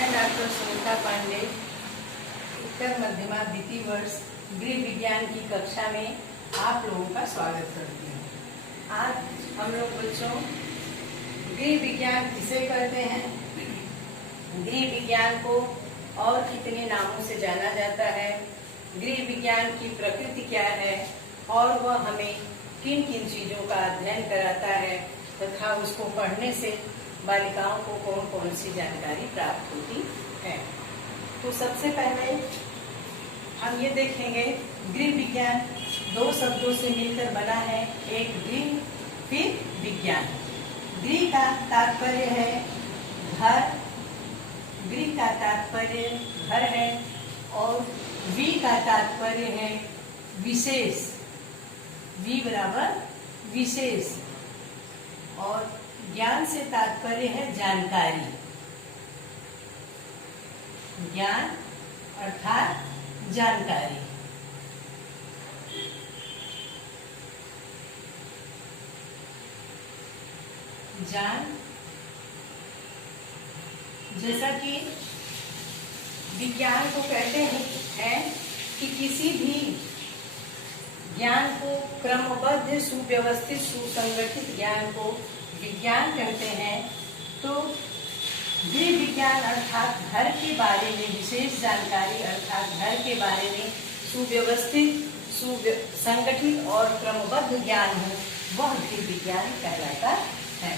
मैं डॉक्टर सुनीता पांडे उत्तर मध्यमा द्वितीय वर्ष गृह विज्ञान की कक्षा में आप लोगों का स्वागत करती हूँ। आज हम लोग बच्चों गृह विज्ञान किसे कहते हैं, गृह विज्ञान को और कितने नामों से जाना जाता है, गृह विज्ञान की प्रकृति क्या है और वह हमें किन किन चीजों का अध्ययन कराता है तथा उसको पढ़ने से बालिकाओं को कौन कौन सी जानकारी प्राप्त होती है। तो सबसे पहले हम ये देखेंगे गृह विज्ञान दो शब्दों से मिलकर बना है, एक गृह फिर विज्ञान। गृह का तात्पर्य है घर, गृह का तात्पर्य घर है और वि का तात्पर्य है विशेष, वि बराबर विशेष, और ज्ञान से तात्पर्य है जानकारी, ज्ञान अर्थात जानकारी। जान, जैसा कि विज्ञान को कहते हैं कि किसी भी ज्ञान को क्रमबद्ध, सुव्यवस्थित, सुसंगठित ज्ञान को विज्ञान कहते हैं। तो गृह विज्ञान अर्थात घर के बारे में विशेष जानकारी, अर्थात घर के बारे में सुव्यवस्थित, सुसंगठित और क्रमबद्ध ज्ञान हो, वह गृह विज्ञान कहलाता है।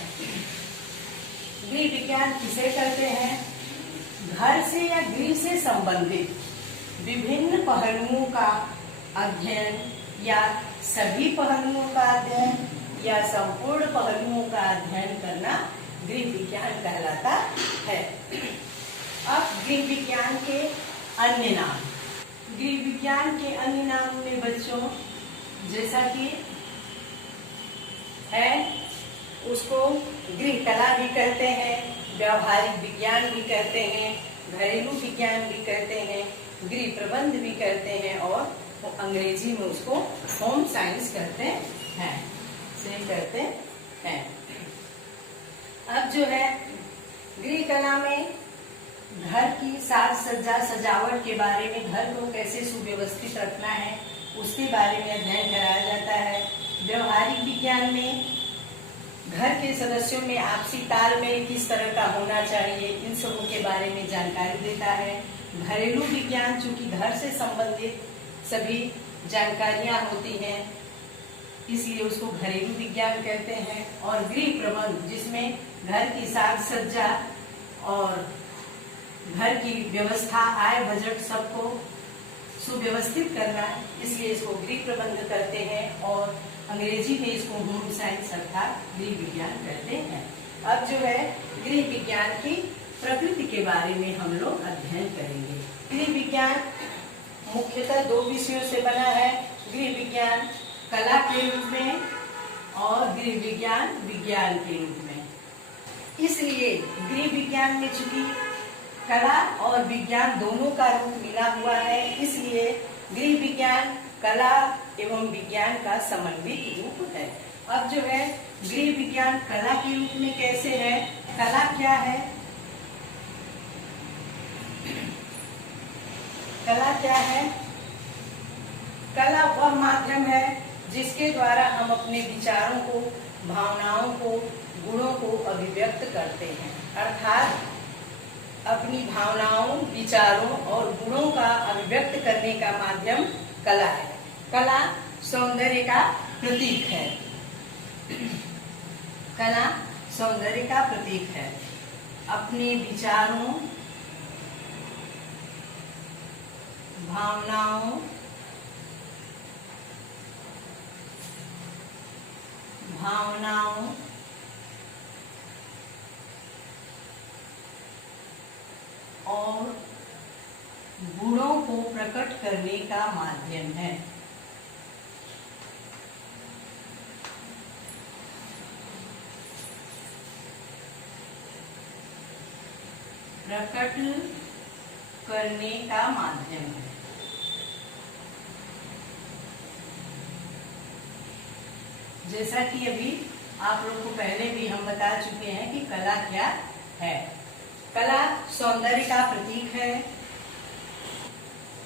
गृह विज्ञान किसे कहते हैं? घर से या गृह से संबंधित विभिन्न पहलुओं का अध्ययन या सभी पहलुओं का अध्ययन या संपूर्ण पहलुओं का अध्ययन करना गृह विज्ञान कहलाता है। अब गृह विज्ञान के अन्य नाम, गृह विज्ञान के अन्य नाम में बच्चों जैसा कि है, उसको गृह कला भी कहते हैं, व्यवहारिक विज्ञान भी कहते हैं, घरेलू विज्ञान भी कहते हैं, गृह प्रबंध भी कहते हैं और अंग्रेजी में उसको होम साइंस कहते हैं, से कहते हैं। अब जो है गृह कला में घर की साज सज्जा, सजावट के बारे में, घर को कैसे सुव्यवस्थित रखना है उसके बारे में अध्ययन कराया जाता है। व्यवहारिक विज्ञान में घर के सदस्यों में आपसी तालमेल किस तरह का होना चाहिए, इन सबों के बारे में जानकारी देता है। घरेलू विज्ञान चूंकि घर से संबंधित सभी जानकारियां होती हैं इसलिए उसको घरेलू विज्ञान कहते हैं। और गृह प्रबंध जिसमें घर की साज सज्जा और घर की व्यवस्था, आय बजट सबको सुव्यवस्थित करना, इसलिए इसको गृह प्रबंध करते हैं और अंग्रेजी में इसको होम साइंस अर्थात गृह विज्ञान कहते हैं। अब जो है गृह विज्ञान की प्रकृति के बारे में हम लोग अध्ययन करेंगे। गृह विज्ञान मुख्यतः दो विषयों से बना है, गृह विज्ञान कला के रूप में और गृह विज्ञान विज्ञान के रूप में। इसलिए गृह विज्ञान में चूंकि कला और विज्ञान दोनों का रूप मिला हुआ है, इसलिए गृह विज्ञान कला एवं विज्ञान का समन्वित रूप है। अब जो है गृह विज्ञान कला के रूप में कैसे है? कला क्या है? कला क्या है? कला वह माध्यम है जिसके द्वारा हम अपने विचारों को, भावनाओं को, गुणों को अभिव्यक्त करते हैं। अर्थात अपनी भावनाओं, विचारों और गुणों का अभिव्यक्त करने का माध्यम कला है। कला सौंदर्य का प्रतीक है, कला सौंदर्य का प्रतीक है। अपने विचारों, भावनाओं, और गुणों को प्रकट करने का माध्यम है। प्रकट करने का माध्यम है। जैसा कि अभी आप लोग को पहले भी हम बता चुके हैं कि कला क्या है। कला सौंदर्य का प्रतीक है।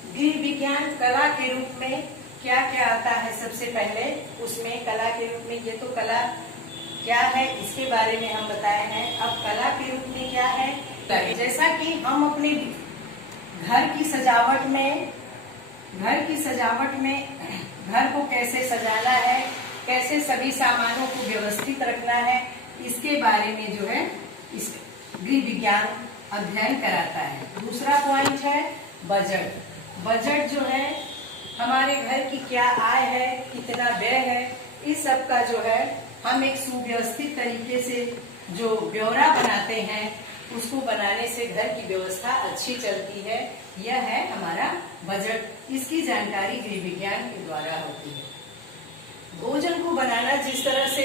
गृह विज्ञान कला के रूप में क्या क्या आता है, सबसे पहले उसमें कला के रूप में, ये तो कला क्या है इसके बारे में हम बताए हैं। अब कला के रूप में क्या है, जैसा कि हम अपने घर की सजावट में घर को कैसे सजाना है, कैसे सभी सामानों को व्यवस्थित रखना है, इसके बारे में जो है इस गृह विज्ञान अध्ययन कराता है। दूसरा पॉइंट है बजट। बजट जो है हमारे घर की क्या आय है, कितना व्यय है, इस सब का जो है हम एक सुव्यवस्थित तरीके से जो ब्यौरा बनाते हैं, उसको बनाने से घर की व्यवस्था अच्छी चलती है। यह है हमारा बजट। इसकी जानकारी गृह विज्ञान के द्वारा होती है। भोजन को बनाना जिस तरह से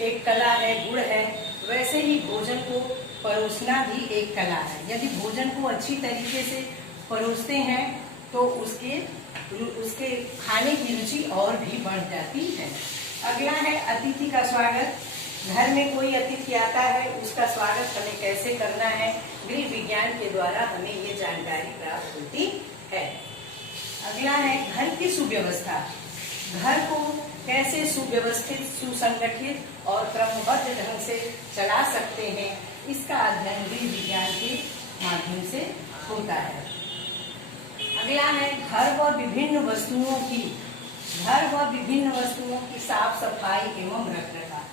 एक कला है, गुण है, वैसे ही भोजन को परोसना भी एक कला है। यदि भोजन को अच्छी तरीके से परोसते हैं तो उसके खाने की रुचि और भी बढ़ जाती है। अगला है अतिथि का स्वागत। घर में कोई अतिथि आता है, उसका स्वागत हमें कैसे करना है, गृह विज्ञान के द्वारा हमें ये जानकारी प्राप्त होती है। अगला है घर की सुव्यवस्था। घर को कैसे सुव्यवस्थित, सुसंगठित और क्रमबद्ध ढंग से चला सकते हैं, इसका अध्ययन गृह विज्ञान के माध्यम से होता है। अगला है घर व विभिन्न वस्तुओं की साफ सफाई एवं रखरखाव।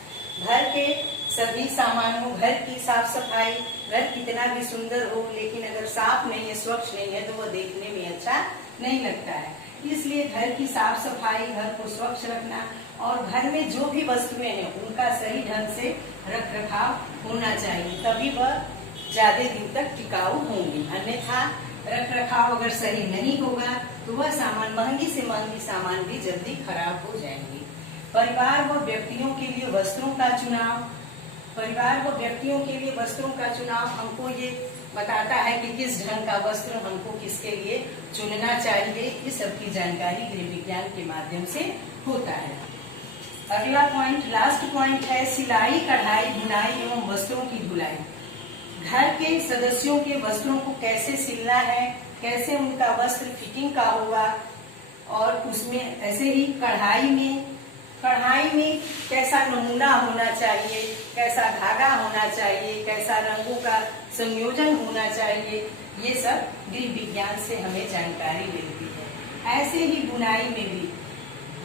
घर के सभी सामानों, घर की साफ सफाई, घर कितना भी सुंदर हो, लेकिन अगर साफ नहीं है, स्वच्छ नहीं है, तो वह देखने में अच्छा नहीं लगता है। इसलिए घर की साफ सफाई, घर को स्वच्छ रखना और घर में जो भी वस्तुएं हैं उनका सही ढंग से रखरखाव होना चाहिए, तभी वह ज्यादा दिन तक टिकाऊ होंगी। अन्यथा रखरखाव अगर सही नहीं होगा तो वह सामान, महंगी से महंगी सामान भी जल्दी खराब हो जाएंगे। परिवार व व्यक्तियों के लिए वस्त्रों का चुनाव हमको ये बताता है कि किस ढंग का वस्त्र हमको किसके लिए चुनना चाहिए। इस सब की जानकारी गृह विज्ञान के माध्यम से होता है। अगला पॉइंट, लास्ट पॉइंट है सिलाई, कढ़ाई, बुनाई एवं वस्त्रों की धुलाई। घर के सदस्यों के वस्त्रों को कैसे सिलना है, कैसे उनका वस्त्र फिटिंग का होगा, और उसमें ऐसे ही कढ़ाई में कैसा नमूना होना चाहिए, कैसा धागा होना चाहिए, कैसा रंगों का संयोजन होना चाहिए, ये सब गृह विज्ञान से हमें जानकारी मिलती है। ऐसे ही बुनाई में भी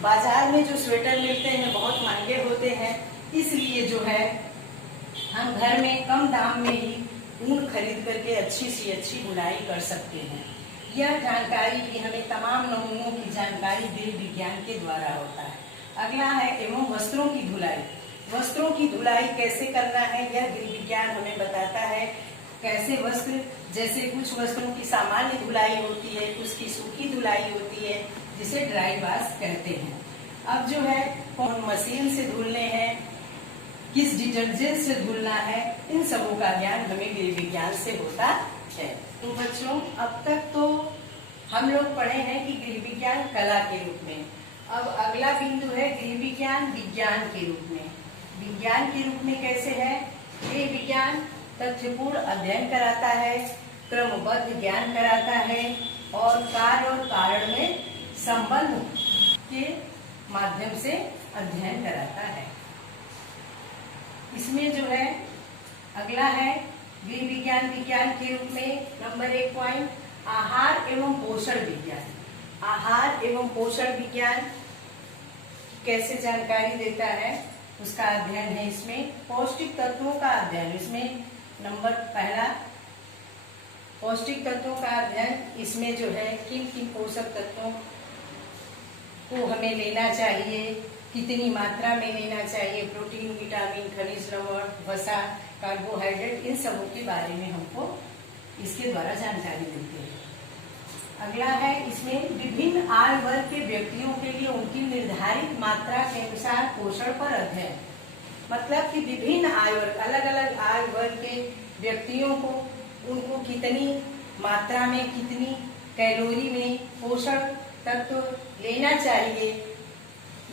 बाजार में जो स्वेटर मिलते हैं बहुत महंगे होते हैं, इसलिए जो है हम घर में कम दाम में ही ऊन खरीद करके अच्छी सी अच्छी बुनाई कर सकते हैं। यह जानकारी भी हमें तमाम नमूनों की जानकारी गृह विज्ञान के द्वारा होता है। अगला है एवं वस्त्रों की धुलाई। वस्त्रों की धुलाई कैसे करना है, यह गृह विज्ञान हमें बताता है। कैसे वस्त्र, जैसे कुछ वस्त्रों की सामान्य धुलाई होती है, कुछ की सूखी धुलाई होती है, जिसे ड्राई वॉश कहते हैं। अब जो है कौन मशीन से धुलने हैं, किस डिटर्जेंट से धुलना है, इन सबों का ज्ञान हमें गृह विज्ञान से होता है। तो बच्चों, अब तक तो हम लोग पढ़े हैं कि गृह विज्ञान कला के रूप में। अब अगला बिंदु है गृह विज्ञान विज्ञान के रूप में। विज्ञान के रूप में कैसे है, गृह विज्ञान तथ्यपूर्ण अध्ययन कराता है, क्रमबद्ध ज्ञान कराता है और कार्य और कारण में संबंध के माध्यम से अध्ययन कराता है। इसमें जो है अगला है गृह विज्ञान विज्ञान के रूप में नंबर 1 पॉइंट, आहार एवं पोषण विज्ञान। आहार एवं पोषण विज्ञान कैसे जानकारी देता है, उसका अध्ययन है। इसमें पौष्टिक तत्वों का अध्ययन, इसमें नंबर पहला पौष्टिक तत्वों का अध्ययन। इसमें जो है किन किन पोषक तत्वों को हमें लेना चाहिए, कितनी मात्रा में लेना चाहिए, प्रोटीन, विटामिन, खनिज लवण, वसा, कार्बोहाइड्रेट, इन सबों के बारे में हमको इसके द्वारा जानकारी मिलती है। अगला है इसमें विभिन्न आयु वर्ग के व्यक्तियों के लिए उनकी निर्धारित मात्रा के अनुसार पोषण पर अध्ययन। मतलब कि विभिन्न आयु वर्ग, अलग अलग आयु वर्ग के व्यक्तियों को उनको कितनी मात्रा में, कितनी कैलोरी में पोषण तत्व लेना चाहिए,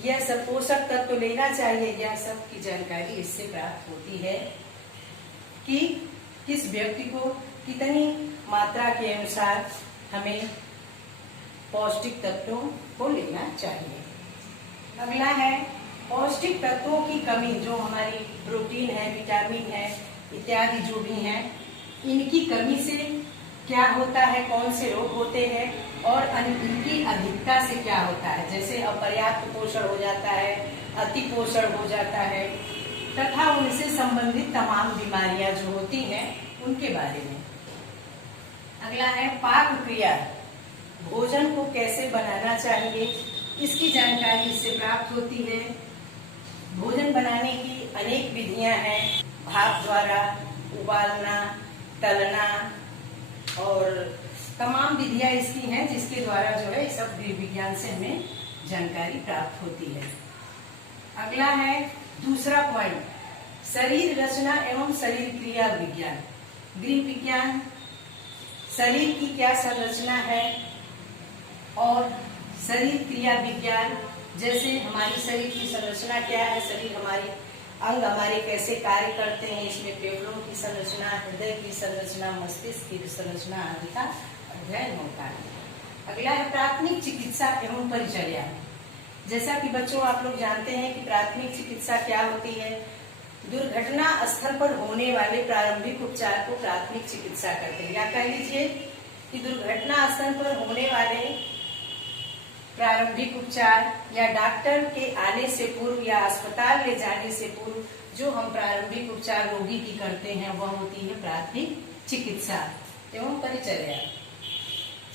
यह सब पोषक तत्व लेना चाहिए, यह सब की जानकारी इससे प्राप्त होती है। कि किस व्यक्ति को कितनी मात्रा के अनुसार हमें पौष्टिक तत्वों को लेना चाहिए। अगला है पौष्टिक तत्वों की कमी, जो हमारी प्रोटीन है, विटामिन है इत्यादि जो भी हैं, इनकी कमी से क्या होता है, कौन से रोग होते हैं और इनकी अधिकता से क्या होता है। जैसे अपर्याप्त पोषण हो जाता है, अति पोषण हो जाता है तथा उनसे संबंधित तमाम बीमारियां जो होती हैं उनके बारे में। अगला है पाक क्रिया, भोजन को कैसे बनाना चाहिए इसकी जानकारी इससे प्राप्त होती है। भोजन बनाने की अनेक विधियां हैं, भाप द्वारा, उबालना, तलना और तमाम विधियां इसकी हैं जिसके द्वारा जो है सब गृह विज्ञान से हमें जानकारी प्राप्त होती है। अगला है दूसरा पॉइंट, शरीर रचना एवं शरीर क्रिया विज्ञान। गृह विज्ञान शरीर की क्या संरचना है और शरीर क्रिया विज्ञान जैसे हमारी शरीर की संरचना क्या है, शरीर हमारी अंग हमारे कैसे कार्य करते हैं, इसमें फेफड़ों की संरचना, हृदय की संरचना, मस्तिष्क की संरचना आदि का अध्ययन होता है। अगला है प्राथमिक चिकित्सा एवं परिचर्या। जैसा कि बच्चों आप लोग जानते हैं कि प्राथमिक चिकित्सा क्या होती है, दुर्घटना स्थल पर होने वाले प्रारंभिक उपचार को प्राथमिक चिकित्सा कहते हैं। या कह लीजिए कि दुर्घटना स्थल पर होने वाले प्रारंभिक उपचार या डॉक्टर के आने से पूर्व या अस्पताल ले जाने से पूर्व जो हम प्रारंभिक उपचार रोगी की करते हैं वह होती है प्राथमिक चिकित्सा एवं परिचर्या।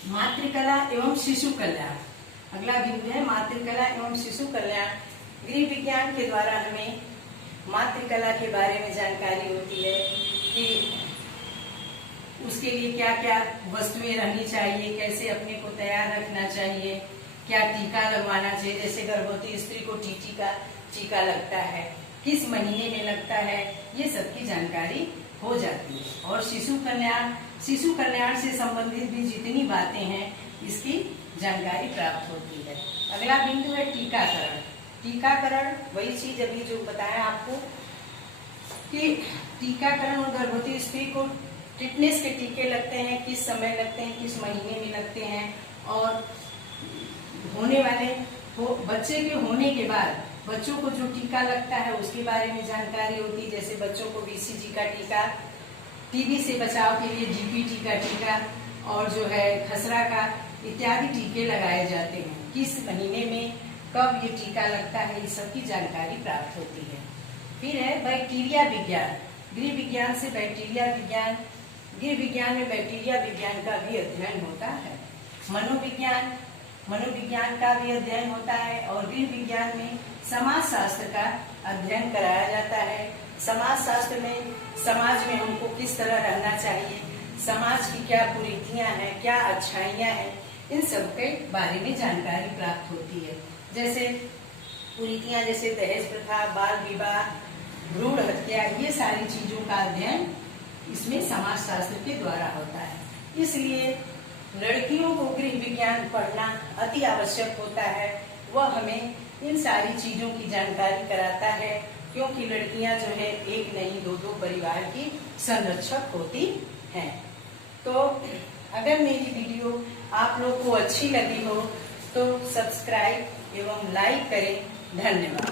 मातृकला एवं शिशु कल्याण, अगला बिंदु है मातृकला एवं शिशु कल्याण। गृह विज्ञान के द्वारा हमें मातृकला के बारे में जानकारी होती है कि उसके लिए क्या क्या वस्तुएं रहनी चाहिए, कैसे अपने को तैयार रखना चाहिए, क्या टीका लगवाना चाहिए। जैसे गर्भवती स्त्री को टीटी का टीका लगता है, किस महीने में लगता है, ये सब की जानकारी हो जाती है। और शिशु कल्याण से संबंधित भी जितनी बातें हैं इसकी जानकारी प्राप्त होती है। अगला बिंदु है टीकाकरण। टीकाकरण वही चीज अभी जो बताया आपको कि टीकाकरण और गर्भवती स्त्री को टिटनेस के टीके लगते हैं, किस समय लगते हैं, किस महीने में लगते हैं और होने वाले बच्चे के होने के बाद बच्चों को जो टीका लगता है उसके बारे में जानकारी होती है। जैसे बच्चों को BCG का टीका, टीबी से बचाव के लिए DPT का टीका और जो है खसरा का इत्यादि टीके लगाए जाते हैं। किस महीने में कब ये टीका लगता है, इस सब की जानकारी प्राप्त होती है। फिर है बैक्टीरिया विज्ञान। गृह विज्ञान से बैक्टीरिया विज्ञान, गृह विज्ञान में बैक्टीरिया विज्ञान का भी अध्ययन होता है। मनोविज्ञान का भी अध्ययन होता है और गृह विज्ञान में समाज शास्त्र का अध्ययन कराया जाता है। समाज शास्त्र में समाज में हमको किस तरह रहना चाहिए, समाज की क्या कुरीतियां हैं, क्या अच्छाइयां हैं, इन सब के बारे में जानकारी प्राप्त होती है। जैसे कुरीतियां जैसे दहेज प्रथा, बाल विवाह, भ्रूण हत्या, ये सारी चीजों का अध्ययन इसमें समाज शास्त्र के द्वारा होता है। इसलिए लड़कियों को गृह विज्ञान पढ़ना अति आवश्यक होता है। वह हमें इन सारी चीजों की जानकारी कराता है क्योंकि लड़कियां जो है एक नहीं दो परिवार की संरक्षक होती हैं। तो अगर मेरी वीडियो आप लोग को अच्छी लगी हो तो सब्सक्राइब एवं लाइक करें। धन्यवाद।